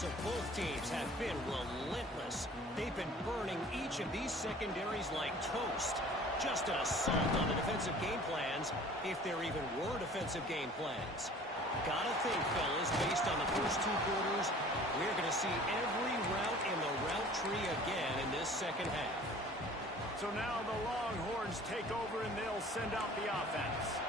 So both teams have been relentless. They've been burning each of these secondaries like toast. Just an assault on the defensive game plans, if there even were defensive game plans. Gotta think, fellas, based on the first two quarters, we're going to see every route in the route tree again in this second half. So now the Longhorns take over and they'll send out the offense.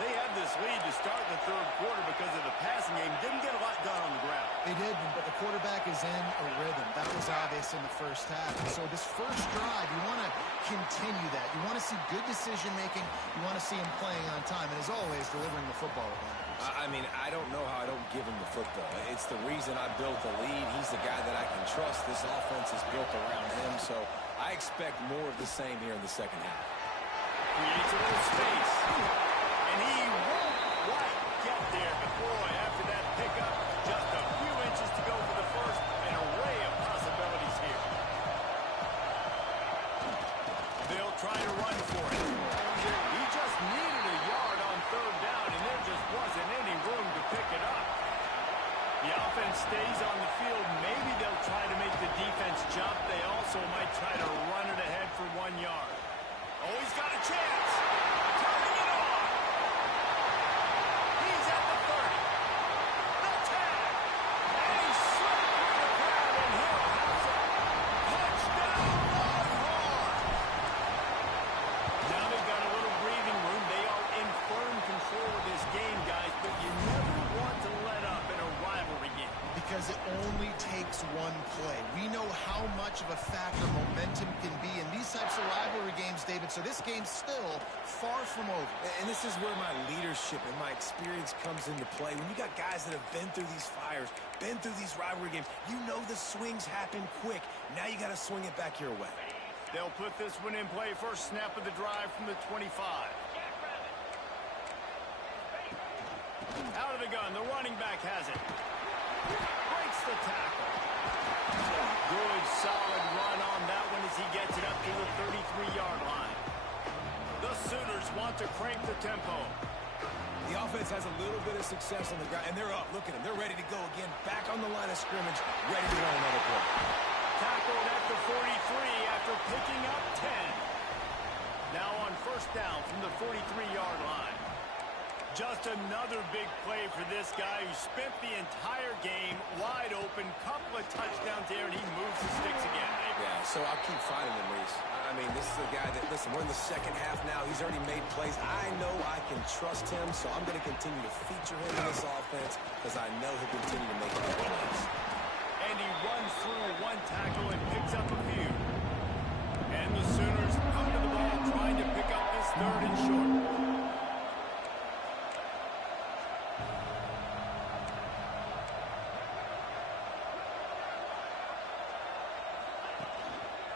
They had this lead to start the third quarter because of the passing game. Didn't get a lot done on the ground. They did, but the quarterback is in a rhythm. That was obvious in the first half. And so this first drive, you want to continue that. You want to see good decision-making. You want to see him playing on time. And as always, delivering the football. I mean, I don't know how I don't give him the football. It's the reason I built the lead. He's the guy that I can trust. This offense is built around him. So I expect more of the same here in the second half. Creates a little space. And he won't quite get there. But boy, after that pickup, just a few inches to go for the first. An array of possibilities here. They'll try to run for it. He just needed a yard on third down, and there just wasn't any room to pick it up. The offense stays on the field. Maybe they'll try to make the defense jump. They also might try to run it ahead for 1 yard. Oh, he's got a chance. Turning it on. He's at the 30. The 10. And he slipped through the crowd, and he'll have some. Touchdown, Longhorns. Now they've got a little breathing room. They are in firm control of this game, guys, but you never want to let up in a rivalry game. Because it only takes one play. We know how much of a factor momentum can be in these types of rivalry games, David, so this game's still far from over. And this is where my leadership and my experience comes into play. When you got guys that have been through these fires, been through these rivalry games, you know the swings happen quick. Now you got to swing it back your way. They'll put this one in play. First snap of the drive from the 25. Out of the gun, the running back has it. Breaks the tackle. Good, solid run on that one as he gets it up to the 33-yard line. The Sooners want to crank the tempo. The offense has a little bit of success on the ground, and they're up. Look at them. They're ready to go again. Back on the line of scrimmage, ready to run another play. Tackled at the 43 after picking up 10. Now on first down from the 43-yard line. Just another big play for this guy who spent the entire game wide open. Couple of touchdowns there, and he moves the sticks again. Yeah, so I'll keep fighting him, Reese. I mean, this is a guy that, listen, we're in the second half now. He's already made plays. I know I can trust him, so I'm going to continue to feature him in this offense because I know he'll continue to make big plays. And he runs through one tackle and picks up a few. And the Sooners come to the ball trying to pick up this third and short.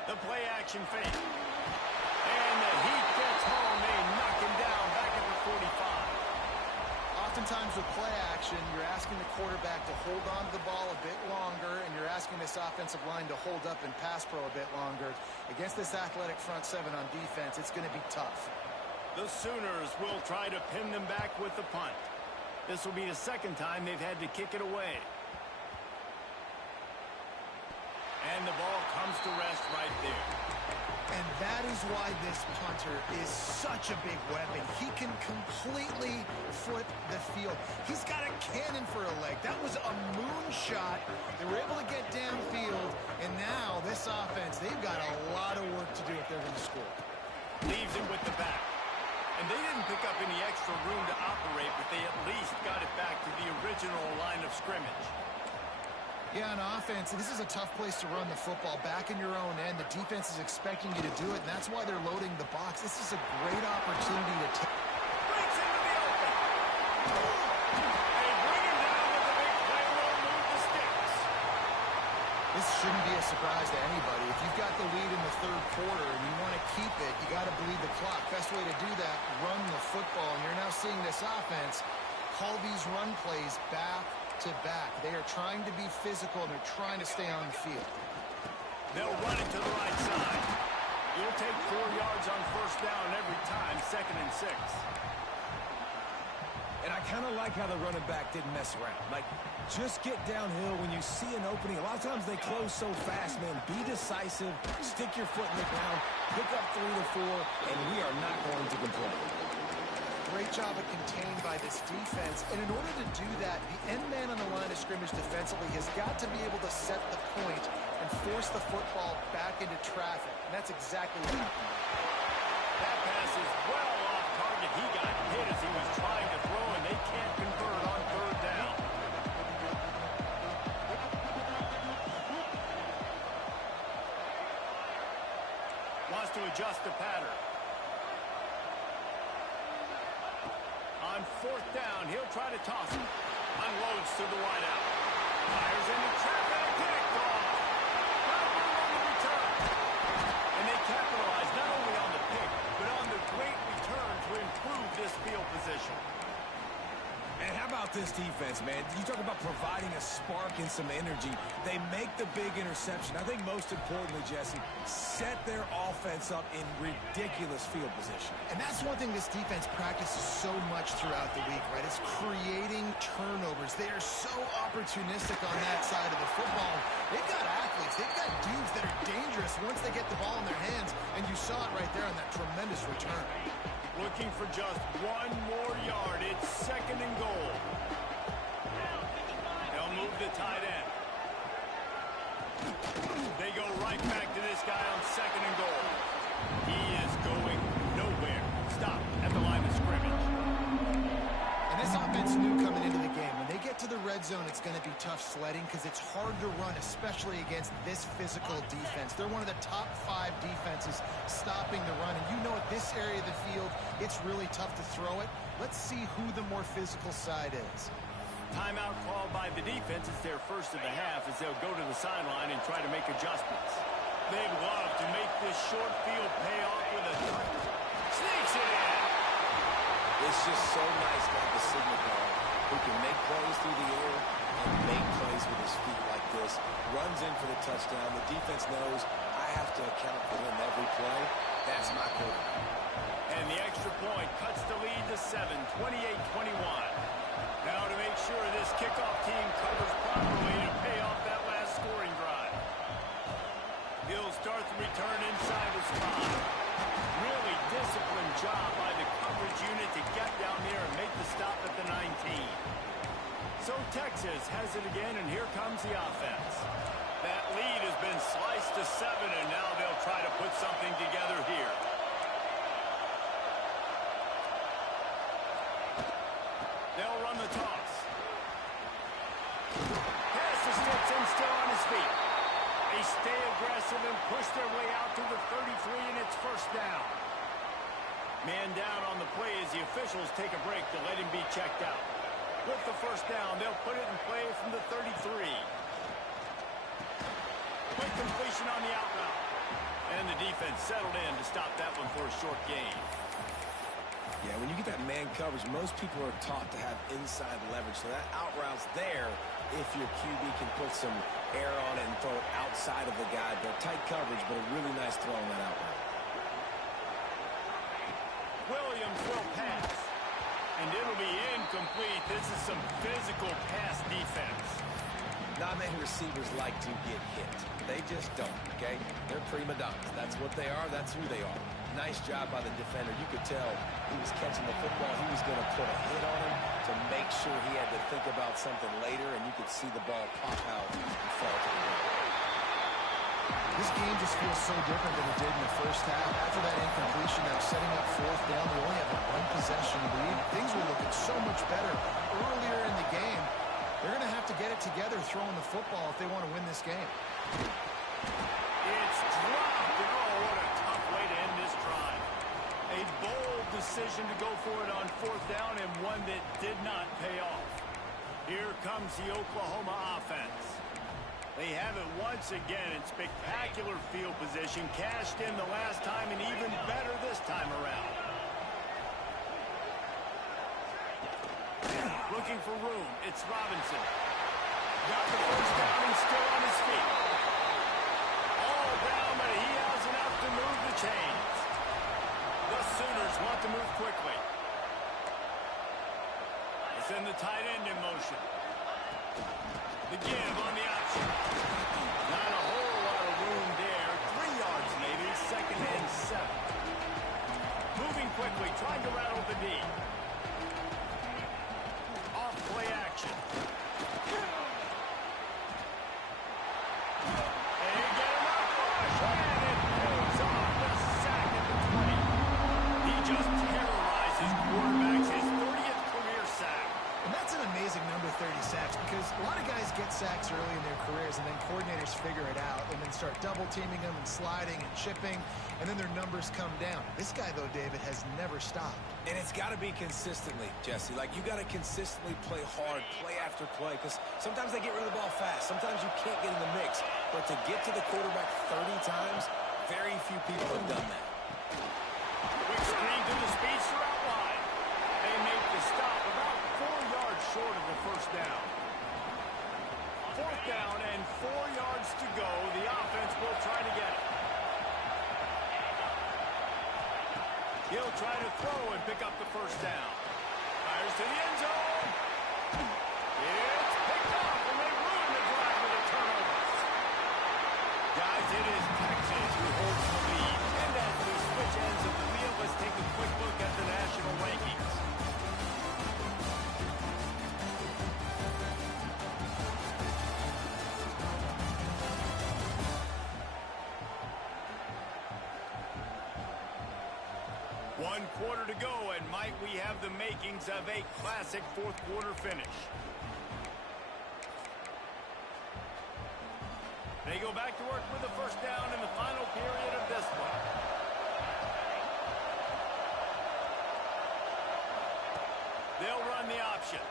The play-action fake. And the heat gets home. They knock him down back at the 45. Oftentimes with play action, you're asking the quarterback to hold on to the ball a bit longer, and you're asking this offensive line to hold up in pass pro a bit longer. Against this athletic front seven on defense, it's going to be tough. The Sooners will try to pin them back with the punt. This will be the second time they've had to kick it away. And the ball comes to rest right there. And that is why this punter is such a big weapon. He can completely flip the field. He's got a cannon for a leg. That was a moonshot. They were able to get downfield. And now this offense, they've got a lot of work to do if they're going to score. Leaves it with the back. And they didn't pick up any extra room to operate, but they at least got it back to the original line of scrimmage. Yeah, on offense, this is a tough place to run the football. Back in your own end, the defense is expecting you to do it, and that's why they're loading the box. This is a great opportunity to take. Breaks into the open. They bring him down with a big play. Will move the sticks. This shouldn't be a surprise to anybody. If you've got the lead in the third quarter and you want to keep it, you got to bleed the clock. Best way to do that, run the football. And you're now seeing this offense call these run plays back to back. They are trying to be physical, and they're trying to stay on the field. They'll run it to the right side. You'll take 4 yards on first down every time, 2nd and 6. And I kind of like how the running back didn't mess around. Like, just get downhill when you see an opening. A lot of times they close so fast, man. Be decisive, stick your foot in the ground, pick up 3 to 4, and we are not going to complain. Great job of contained by this defense. And in order to do that, the end man on the line of scrimmage defensively has got to be able to set the point and force the football back into traffic. And that's exactly what happened. That pass is well off target. He got hit as he was trying to throw, and they can't convert on third down. Wants to adjust the pattern. On fourth down, he'll try to toss it. Unloads to the wideout. Fires into traffic. Picked off. Not room on the return. And they capitalize not only on the pick, but on the great return to improve this field position. And how about this defense, man? You talk about providing a spark and some energy. They make the big interception. I think most importantly, Jesse, set their offense up in ridiculous field position. And that's one thing this defense practices so much throughout the week, right? It's creating turnovers. They are so opportunistic on that side of the football. They've got athletes. They've got dudes that are dangerous once they get the ball in their hands. And you saw it right there on that tremendous return. Looking for just one more yard. It's second and goal. They'll move the tight end. They go right back to this guy on second and goal. He is going nowhere. Stop at the line of scrimmage. And this offense knew coming into the game, when they get to the red zone, it's going to be tough sledding because it's hard to run, especially against this physical defense. They're one of the top 5 defenses stopping the run. And you know at this area of the field, it's really tough to throw it. Let's see who the more physical side is. Timeout called by the defense is their first of the half as they'll go to the sideline and try to make adjustments. They'd love to make this short field pay off with a touch. Sneaks it in. It's just so nice to have a signal guard who can make plays through the air and make plays with his feet like this. Runs in for the touchdown. The defense knows I have to account for him every play. That's my quarterback. And the extra point cuts the lead to 7, 28-21. Now to make sure this kickoff team covers properly to pay off that last scoring drive. He'll start the return inside his 5. Really disciplined job by the coverage unit to get down there and make the stop at the 19. So Texas has it again, and here comes the offense. That lead has been sliced to 7, and now they'll try to put something together here. They'll run the toss. Pass to Stetson, still on his feet. They stay aggressive and push their way out to the 33, and it's first down. Man down on the play as the officials take a break to let him be checked out. With the first down, they'll put it in play from the 33. Quick completion on the out route. And the defense settled in to stop that one for a short gain. Yeah, when you get that man coverage, most people are taught to have inside leverage. So that out route's there if your QB can put some air on it and throw it outside of the guy. But tight coverage, but a really nice throw on that out route. Williams will pass. And it'll be incomplete. This is some physical pass defense. Not many receivers like to get hit. They just don't, okay? They're prima donnas. That's what they are. That's who they are. Nice job by the defender. You could tell he was catching the football. He was going to put a hit on him to make sure he had to think about something later, and you could see the ball pop out and fall to the ground. This game just feels so different than it did in the first half. After that incompletion, now setting up fourth down, they only have a 1-possession lead. Things were looking so much better earlier in the game. They're going to have to get it together throwing the football if they want to win this game. It's dropped. Oh, what a tough way to end this drive. A bold decision to go for it on fourth down and one that did not pay off. Here comes the Oklahoma offense. They have it once again in spectacular field position. Cashed in the last time and even better this time around. Looking for room. It's Robinson. Got the first down and still on his feet. All down, but he has enough to move the chains. The Sooners want to move quickly. send the tight end in motion. The give on the option. Not a whole lot of room there. 3 yards maybe, 2nd and 7. Moving quickly, trying to rattle the D. Off play action. And get him up rush, and it pulls off the sack at the 20. He just terrorizes quarterbacks, his 30th career sack. And that's an amazing number, 30 sacks, because a lot of guys get sacks early in their careers, and then coordinators figure it out and then start double-teaming them and sliding and chipping, and then their numbers come down. This guy, though, David, has never stopped. And it's got to be consistently, Jesse. Like, you got to consistently play hard, play after play, because sometimes they get rid of the ball fast. Sometimes you can't get in the mix. But to get to the quarterback 30 times, very few people have done that. Quick screen to the speedster out wide. They make the stop about 4 yards short of the first down. 4th down and 4 yards to go. The offense will try to get it. He'll try to throw and pick up the first down. Fires to the end zone. It's picked up, and they ruin the drive with a turnover. Guys, it is Texas who holds the lead. And as we switch ends of the field, let's take a quick look at the national rankings. One quarter to go, and might we have the makings of a classic 4th quarter finish. They go back to work with the first down in the final period of this one. They'll run the option.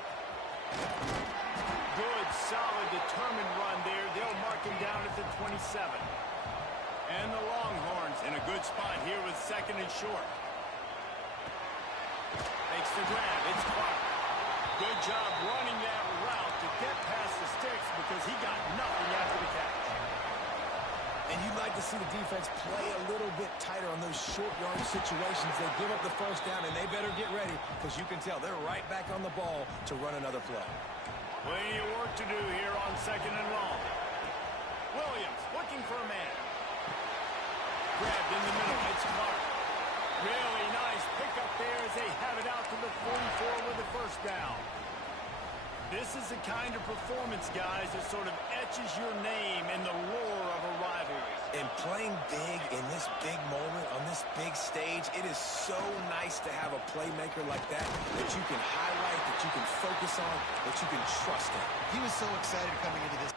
Good, solid, determined run there. They'll mark him down at the 27. And the Longhorns in a good spot here with 2nd and short. Makes the grab. It's Clark. Good job running that route to get past the sticks because he got nothing after the catch. And you'd like to see the defense play a little bit tighter on those short yardage situations. They give up the first down, and they better get ready because you can tell they're right back on the ball to run another play. Plenty of work to do here on 2nd and long. Williams looking for a man. Grabbed in the middle. It's Clark. Really nice pickup there as they have it out to the 44 with the first down. This is the kind of performance, guys, that sort of etches your name in the lore of a rivalry. And playing big in this big moment, on this big stage, it is so nice to have a playmaker like that you can highlight, that you can focus on, that you can trust in. He was so excited coming into this.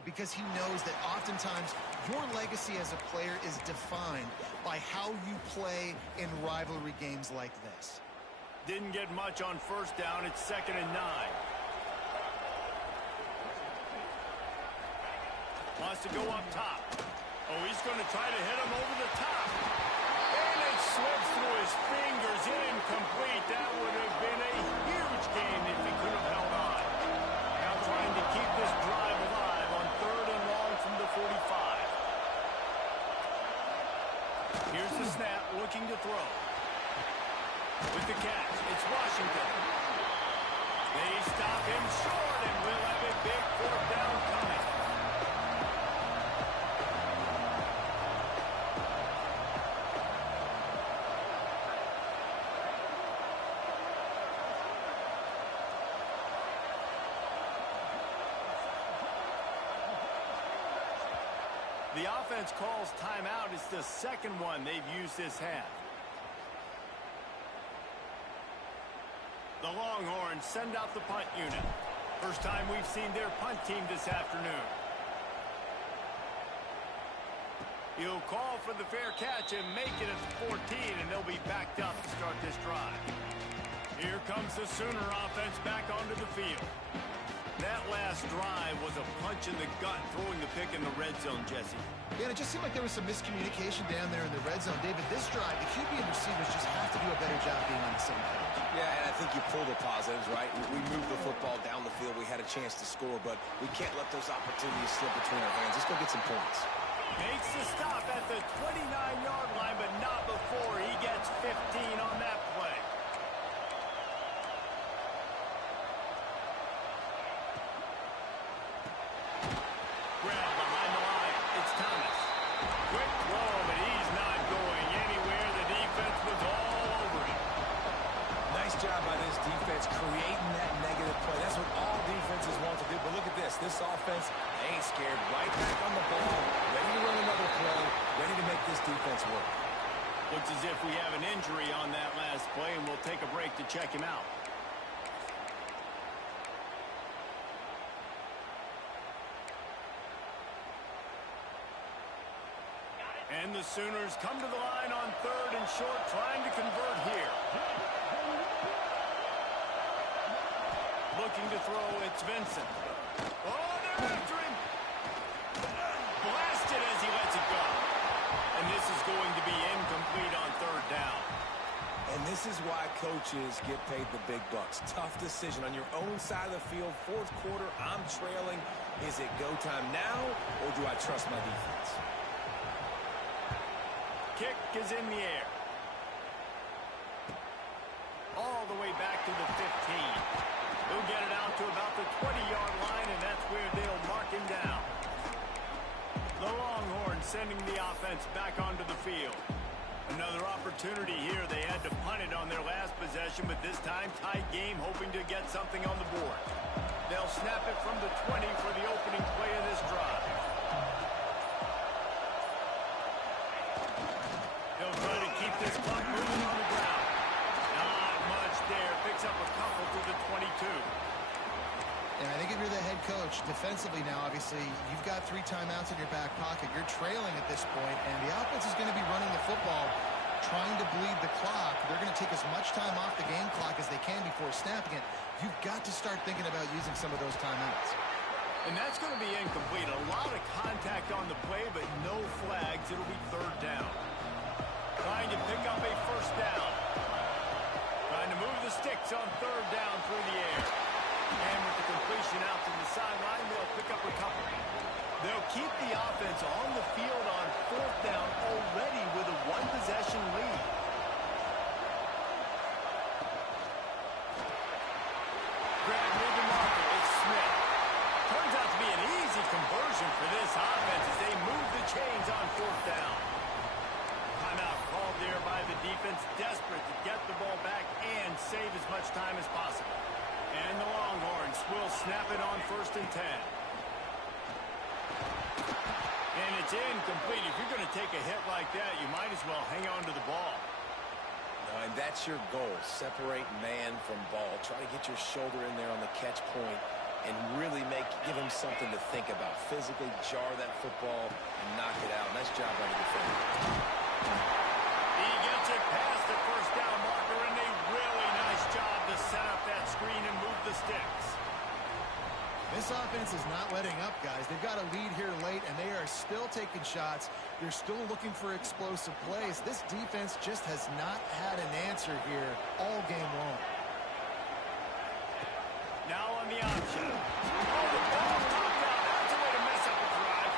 Because he knows that oftentimes your legacy as a player is defined by how you play in rivalry games like this. Didn't get much on first down. It's 2nd and 9. Wants to go up top. Oh, he's going to try to hit him over the top. And it slips through his fingers. Incomplete. That would have been a huge game if he could have held on. Now trying to keep this drive alive on 3rd and long from the 45. Here's the snap, looking to throw. With the catch, it's Washington. They stop him short, and we'll have a big 4th down coming. The offense calls timeout. It's the second one they've used this half. The Longhorns send out the punt unit. First time we've seen their punt team this afternoon. He'll call for the fair catch and make it at 14, and they'll be backed up to start this drive. Here comes the Sooner offense back onto the field. That last drive was a punch in the gut, throwing the pick in the red zone, Jesse. Yeah, and it just seemed like there was some miscommunication down there in the red zone. David, this drive, the QB and receivers just have to do a better job being on the same page. Yeah, and I think you pull the positives, right? We moved the football down the field. We had a chance to score, but we can't let those opportunities slip between our hands. Let's go get some points. Makes the stop at the 29-yard line, but not before he gets 15 on that play. Grab behind the line. It's Thomas. Quick throw, but he's not going anywhere. The defense was all over him. Nice job by this defense creating that negative play. That's what all defenses want to do. But look at this. This offense, they ain't scared. Right back on the ball, ready to run another play, ready to make this defense work. Looks as if we have an injury on that last play, and we'll take a break to check him out. And the Sooners come to the line on 3rd and short, trying to convert here. Looking to throw, it's Vincent. Oh, they're after him. Blasted as he lets it go. And this is going to be incomplete on 3rd down. And this is why coaches get paid the big bucks. Tough decision on your own side of the field. 4th quarter, I'm trailing. Is it go time now, or do I trust my defense? Kick is in the air. All the way back to the 15. He'll get it out to about the 20-yard line, and that's where they'll mark him down. The Longhorns sending the offense back onto the field. Another opportunity here. They had to punt it on their last possession, but this time tight game, hoping to get something on the board. They'll snap it from the 20 for the opening play of this drive. He'll try to keep this clock moving on the ground. Not much there. Picks up a couple to the 22. And I think if you're the head coach, defensively now, obviously, you've got 3 timeouts in your back pocket. You're trailing at this point, and the offense is going to be running the football, trying to bleed the clock. They're going to take as much time off the game clock as they can before snapping it. You've got to start thinking about using some of those timeouts. And that's going to be incomplete. A lot of contact on the play, but no flags. It'll be 3rd down. Trying to pick up a 1st down. Trying to move the sticks on 3rd down through the air. And with the completion out to the sideline, they'll pick up a couple. They'll keep the offense on the field on 4th down already with a 1-possession lead. Grab near the marker. It's Smith. Turns out to be an easy conversion for this offense as they move the chains on 4th down. Timeout called there by the defense, desperate to get the ball back and save as much time as possible. And the Longhorns will snap it on 1st and 10. And it's incomplete. If you're going to take a hit like that, you might as well hang on to the ball. No, and that's your goal. Separate man from ball. Try to get your shoulder in there on the catch point and really give him something to think about. Physically jar that football and knock it out. Nice job by the defender. He gets it past the 1st down marker, and a really nice job to set up that screen and move the sticks. This offense is not letting up, guys. They've got a lead here late, and they are still taking shots. They're still looking for explosive plays. This defense just has not had an answer here all game long. Now on the option. Oh, the ball popped out. That's a way to mess up a drive.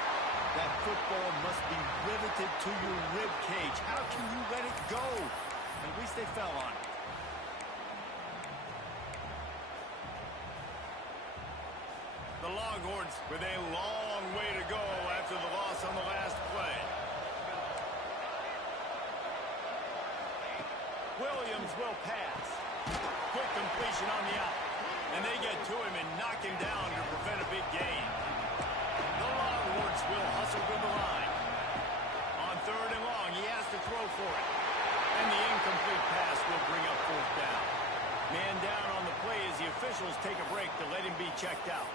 That football must be riveted to your rib cage. How can you let it go? At least they fell on it. The Longhorns with a long way to go after the loss on the last play. Williams will pass. Quick completion on the out. And they get to him and knock him down to prevent a big gain. The Longhorns will hustle to the line. checked out.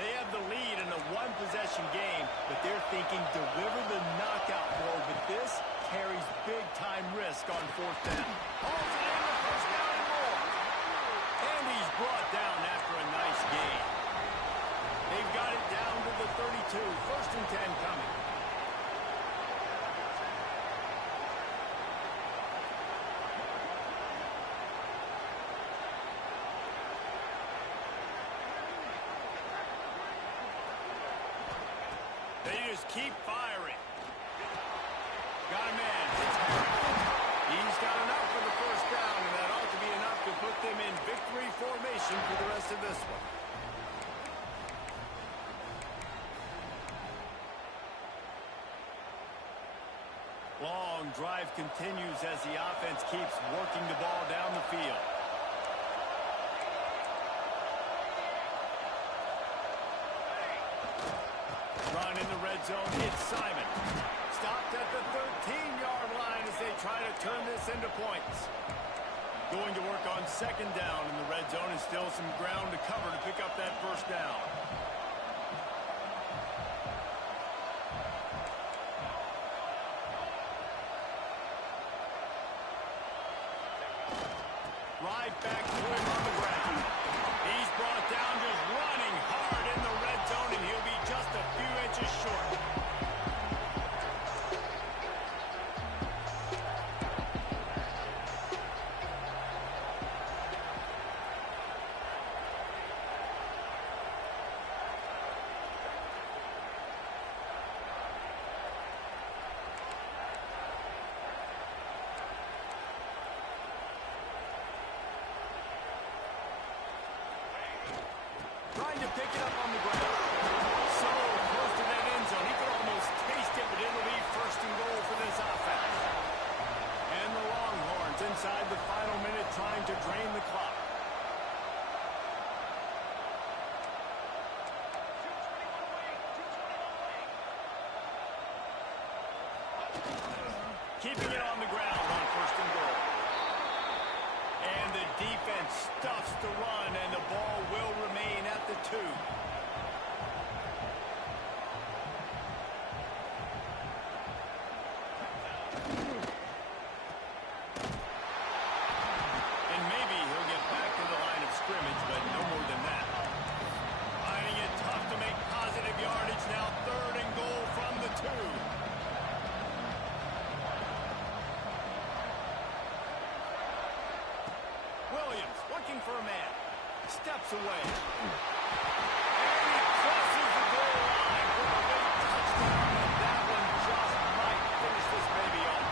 They have the lead in a one-possession game, but they're thinking deliver the knockout blow. But this carries big-time risk on fourth down. Holds it in the first down and more. And he's brought down after a nice gain. They've got it down to the 32. First and 10 coming. They just keep firing. Got a man. He's got enough for the first down, and that ought to be enough to put them in victory formation for the rest of this one. Long drive continues as the offense keeps working the ball down the field. Run in the red zone. It's Simon. Stopped at the 13-yard line as they try to turn this into points. Going to work on second down in the red zone, and still some ground to cover to pick up that first down. Right back to him on the ground. He's brought down just running hard in the red zone, and he'll be just a few inches short. Trying to pick it up on the ground. So close to that end zone. He could almost taste it, but it'll be first and goal for this offense. And the Longhorns inside the final minute trying to drain the clock. Keeping it on the ground on first and goal. And the defense stuffs the run, and the ball will remain at the 2. And maybe he'll get back to the line of scrimmage, but no more than that. Finding it tough to make positive yardage now. Third and goal from the 2. Williams looking for a man. Steps away. And he crosses the goal line for a big touchdown, and that one just might finish this baby off.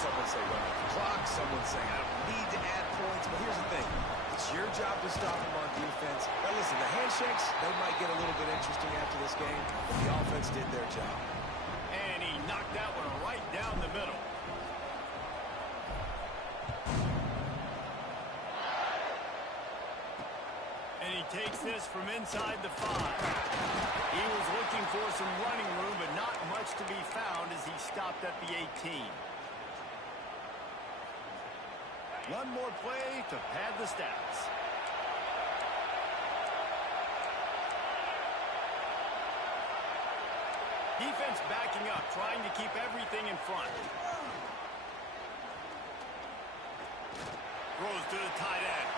Some would say run the clock. Some would say I don't need to add points. But here's the thing. It's your job to stop them on defense. Now, listen, the handshakes, they might get a little bit interesting after this game, but the offense did their job. And he knocked that one right down the middle. And he takes this from inside the 5. He was looking for some running room, but not much to be found as he stopped at the 18. One more play to pad the stats. Defense backing up, trying to keep everything in front. Throws to the tight end.